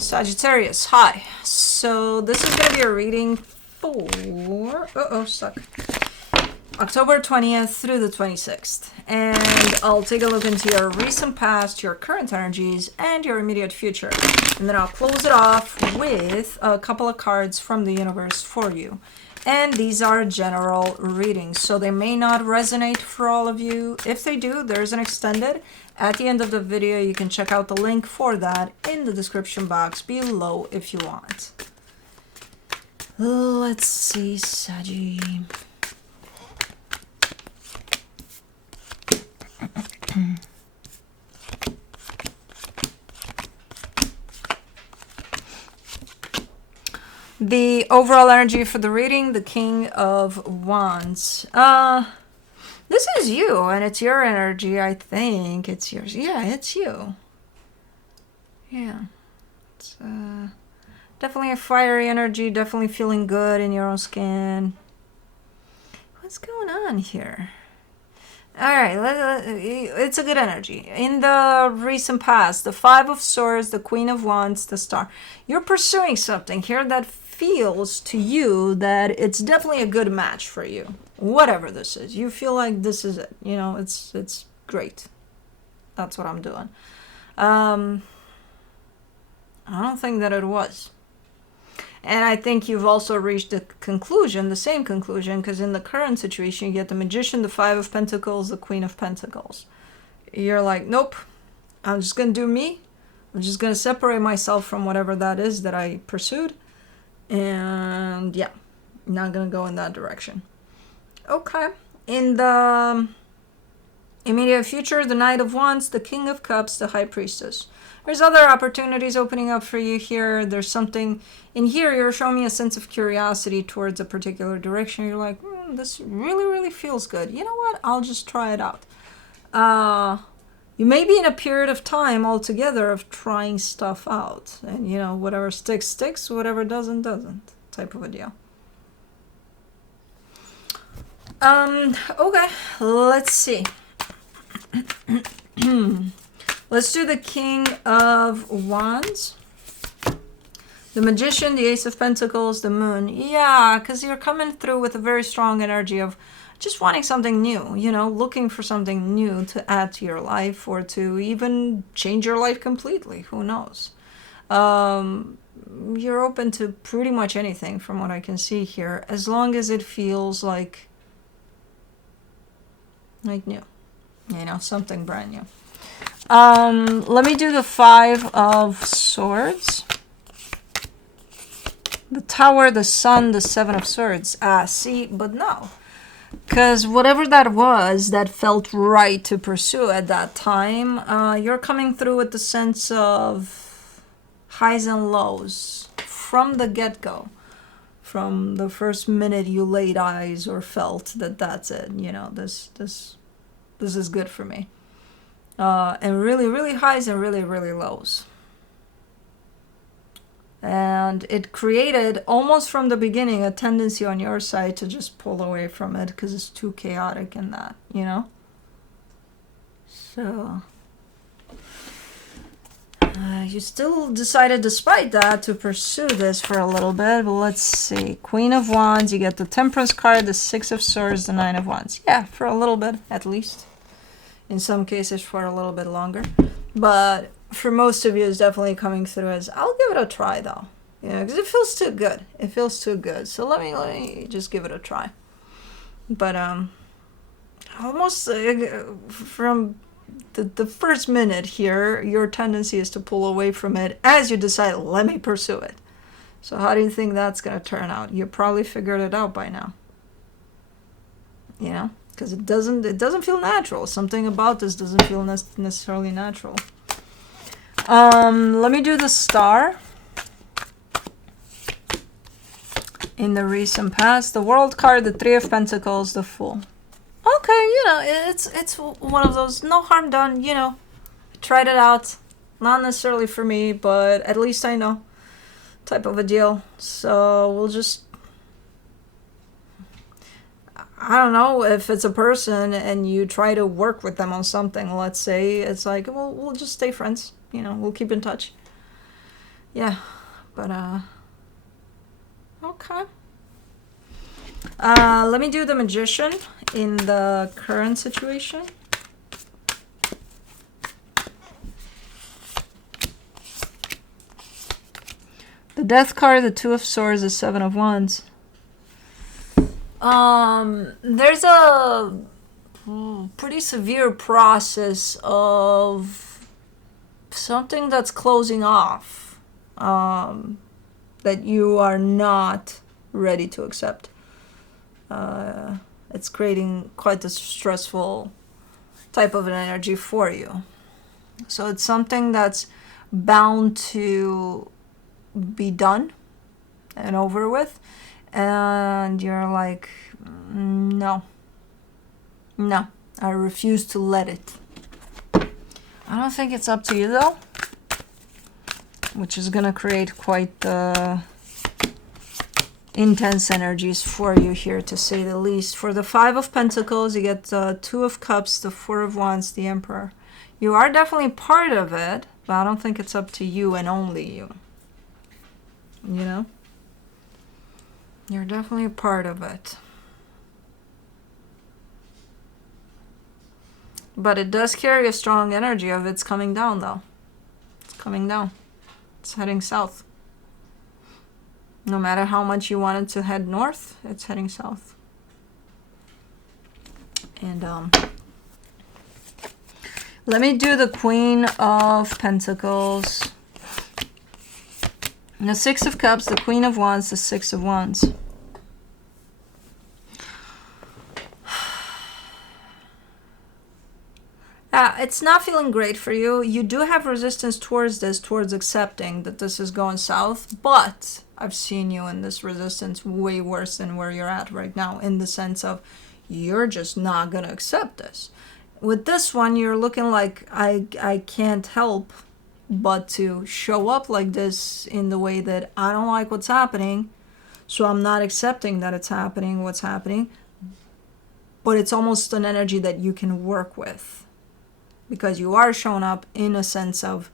Sagittarius, hi. So this is going to be a reading for, stuck. October 20th through the 26th. And I'll take a look into your recent past, your current energies, and your immediate future. And then I'll close it off with a couple of cards from the universe for you. And these are general readings, so they may not resonate for all of you. If they do, there's an extended. At the end of the video, you can check out the link for that in the description box below if you want. Let's see, Saggy. The overall energy for the reading, the King of Wands. This is you, and it's your energy, I think. It's yours. Yeah, it's you. Yeah. It's definitely a fiery energy, definitely feeling good in your own skin. What's going on here? Alright, it's a good energy. In the recent past, the Five of Swords, the Queen of Wands, the Star. You're pursuing something here that feels to you that it's definitely a good match for you. Whatever this is. You feel like this is it. You know, it's great. That's what I'm doing. I don't think that it was. And I think you've also reached the conclusion, the same conclusion, because in the current situation, you get the Magician, the Five of Pentacles, the Queen of Pentacles. You're like, nope, I'm just going to do me. I'm just going to separate myself from whatever that is that I pursued. And yeah, not going to go in that direction. Okay. In the immediate future, the Knight of Wands, the King of Cups, the High Priestess. There's other opportunities opening up for you here. There's something in here. You're showing me a sense of curiosity towards a particular direction. You're like, this really, really feels good. You know what? I'll just try it out. You may be in a period of time altogether of trying stuff out. And, you know, whatever sticks, sticks. Whatever doesn't, doesn't. Type of a deal. Okay. Let's see. Let's do the King of Wands, the Magician, the Ace of Pentacles, the Moon. Yeah, because you're coming through with a very strong energy of just wanting something new, you know, looking for something new to add to your life or to even change your life completely. Who knows? You're open to pretty much anything from what I can see here, as long as it feels like new, you know, something brand new. Let me do the Five of Swords. The Tower, the Sun, the Seven of Swords. See, but no. Because whatever that was that felt right to pursue at that time, you're coming through with the sense of highs and lows from the get-go. From the first minute you laid eyes or felt that that's it. You know, this is good for me. And really, really highs and really, really lows. And it created, almost from the beginning, a tendency on your side to just pull away from it because it's too chaotic in that, you know? So, you still decided, despite that, to pursue this for a little bit. But let's see. Queen of Wands, you get the Temperance card, the Six of Swords, the Nine of Wands. Yeah, for a little bit, at least. In some cases for a little bit longer. But for most of you, it's definitely coming through as, I'll give it a try though. You know, because it feels too good. It feels too good. So let me just give it a try. But almost from the first minute here, your tendency is to pull away from it as you decide, let me pursue it. So how do you think that's going to turn out? You probably figured it out by now. You know? Because it doesn't feel natural. Something about this doesn't feel necessarily natural. Let me do the Star. In the recent past, the World card, the Three of Pentacles, the Fool. Okay, you know, it's one of those, no harm done, you know. Tried it out. Not necessarily for me, but at least I know. Type of a deal. So we'll just, I don't know, if it's a person and you try to work with them on something, let's say, it's like, well, we'll just stay friends. You know, we'll keep in touch. Yeah, but okay. Let me do the Magician in the current situation. The Death card, the Two of Swords, the Seven of Wands. There's a pretty severe process of something that's closing off, that you are not ready to accept. It's creating quite a stressful type of an energy for you. So it's something that's bound to be done and over with, and you're like, no, I refuse to let it. I don't think it's up to you though, which is gonna create quite intense energies for you here, to say the least. For the Five of Pentacles, you get the Two of Cups, the Four of Wands, the Emperor. You are definitely part of it, but I don't think it's up to you and only you. You know? You're definitely a part of it. But it does carry a strong energy of it's coming down, though. It's coming down. It's heading south. No matter how much you want it to head north, it's heading south. And let me do the Queen of Pentacles. The Six of Cups, the Queen of Wands, the Six of Wands. It's not feeling great for you. You do have resistance towards this, towards accepting that this is going south, but I've seen you in this resistance way worse than where you're at right now, in the sense of you're just not going to accept this. With this one, you're looking like I can't help but to show up like this in the way that I don't like what's happening, so I'm not accepting that it's happening, what's happening, but it's almost an energy that you can work with. Because you are showing up in a sense of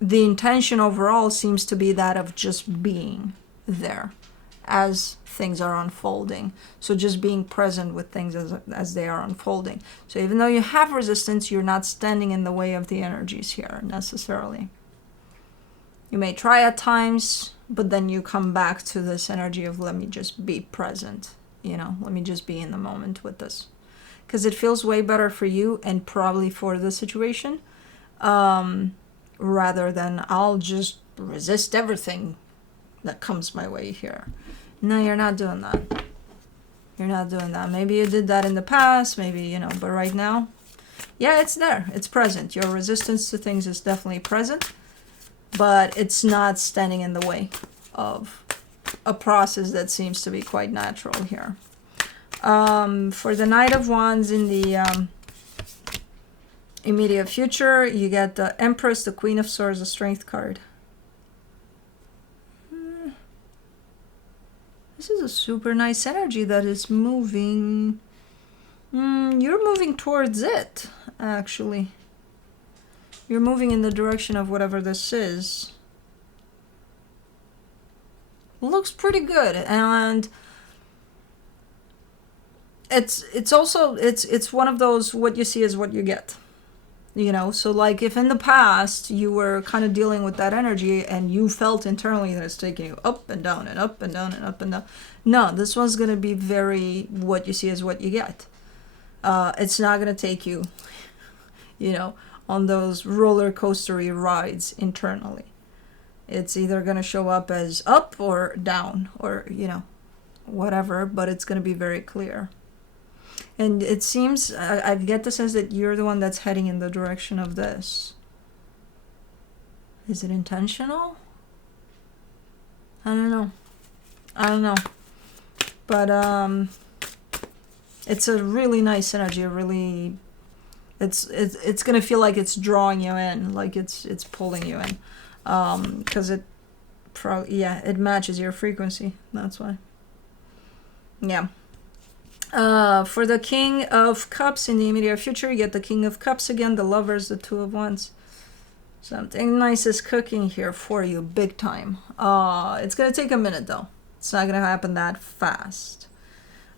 the intention overall seems to be that of just being there as things are unfolding. So just being present with things as they are unfolding. So even though you have resistance, you're not standing in the way of the energies here necessarily. You may try at times, but then you come back to this energy of let me just be present. You know, let me just be in the moment with this. Because it feels way better for you and probably for the situation, rather than I'll just resist everything that comes my way here. No, you're not doing that. You're not doing that. Maybe you did that in the past, maybe, you know, but right now, yeah, it's there. It's present. Your resistance to things is definitely present, but it's not standing in the way of a process that seems to be quite natural here. For the Knight of Wands in the immediate future, you get the Empress, the Queen of Swords, the Strength card. This is a super nice energy that is moving. You're moving towards it, actually. You're moving in the direction of whatever this is. Looks pretty good, and it's also it's one of those what you see is what you get, you know. So like if in the past you were kind of dealing with that energy and you felt internally that it's taking you up and down and up and down and up and down, no, this one's going to be very what you see is what you get. It's not going to take you, you know, on those roller coastery rides internally. It's either going to show up as up or down or, you know, whatever, but it's going to be very clear. And it seems, I get the sense that you're the one that's heading in the direction of this. Is it intentional? I don't know. But it's a really nice energy, it's gonna feel like it's drawing you in, like it's pulling you in. Because it matches your frequency, that's why. Yeah. For the King of Cups in the immediate future, you get the King of Cups again, the Lovers, the Two of Wands. Something nice is cooking here for you, big time. It's gonna take a minute though. It's not gonna happen that fast.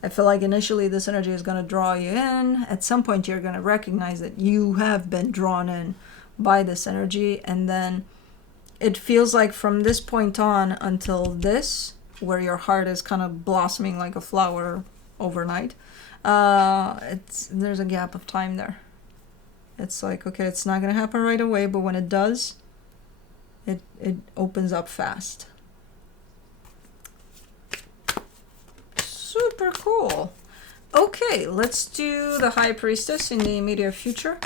I feel like initially this energy is gonna draw you in. At some point you're gonna recognize that you have been drawn in by this energy, and then it feels like from this point on until this, where your heart is kind of blossoming like a flower overnight, there's a gap of time there. It's like, okay, it's not going to happen right away, but when it does, it opens up fast. Super cool. Okay, let's do the High Priestess in the immediate future.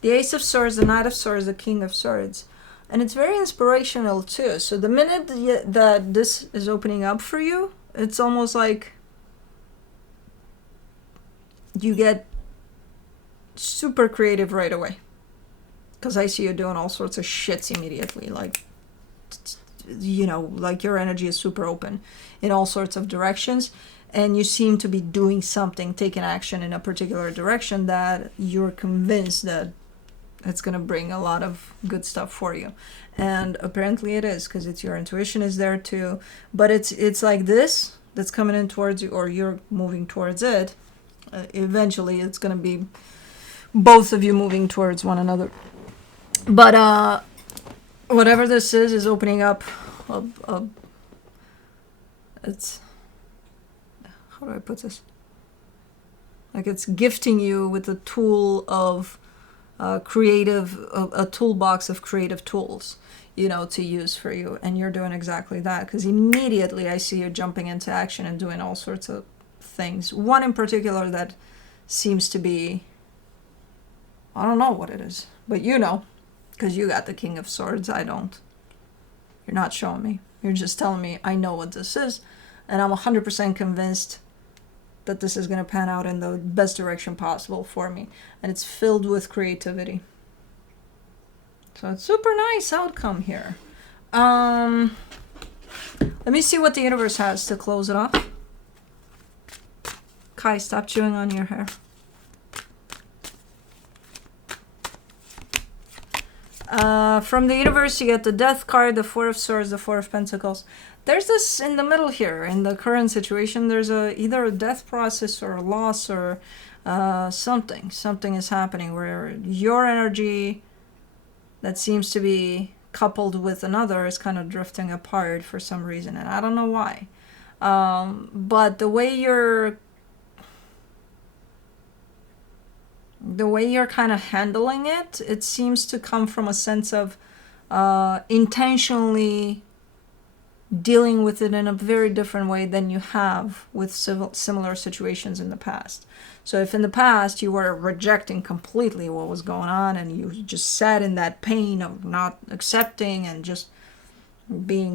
The Ace of Swords, the Knight of Swords, the King of Swords. And it's very inspirational too. So the minute that this is opening up for you, it's almost like you get super creative right away, because I see you doing all sorts of shits immediately, like, you know, like your energy is super open in all sorts of directions, and you seem to be doing something, taking action in a particular direction that you're convinced that it's going to bring a lot of good stuff for you. And apparently it is, because it's your intuition is there too, but it's like this that's coming in towards you, or you're moving towards it. Eventually it's going to be both of you moving towards one another. But whatever this is opening up it's, how do I put this? Like, it's gifting you with a tool of a toolbox of creative tools, you know, to use for you. And you're doing exactly that, because immediately I see you jumping into action and doing all sorts of things. One in particular that seems to be, I don't know what it is, but you know, because you got the King of Swords. I don't. You're not showing me. You're just telling me I know what this is, and I'm 100% convinced that this is going to pan out in the best direction possible for me. And it's filled with creativity. So it's super nice outcome here. Let me see what the universe has to close it off. Kai, stop chewing on your hair. From the universe, you get the Death card, the Four of Swords, the Four of Pentacles. There's this in the middle here, in the current situation. There's either a death process or a loss or something. Something is happening where your energy that seems to be coupled with another is kind of drifting apart for some reason, and I don't know why. But the way you're kind of handling it, it seems to come from a sense of intentionally dealing with it in a very different way than you have with similar situations in the past. So if in the past you were rejecting completely what was going on, and you just sat in that pain of not accepting and just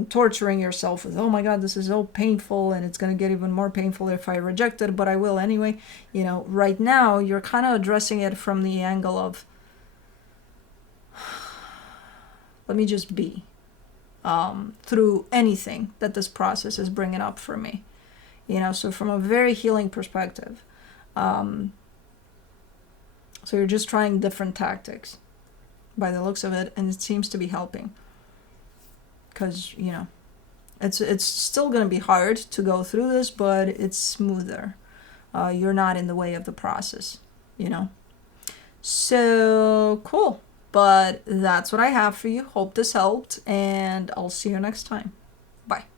torturing yourself with, oh my God, this is so painful, and it's going to get even more painful if I reject it, but I will anyway. You know, right now you're kind of addressing it from the angle of, let me just be, through anything that this process is bringing up for me. You know, so from a very healing perspective. So you're just trying different tactics by the looks of it, and it seems to be helping. Because, you know, it's still going to be hard to go through this, but it's smoother. You're not in the way of the process, you know. So, cool. But that's what I have for you. Hope this helped, and I'll see you next time. Bye.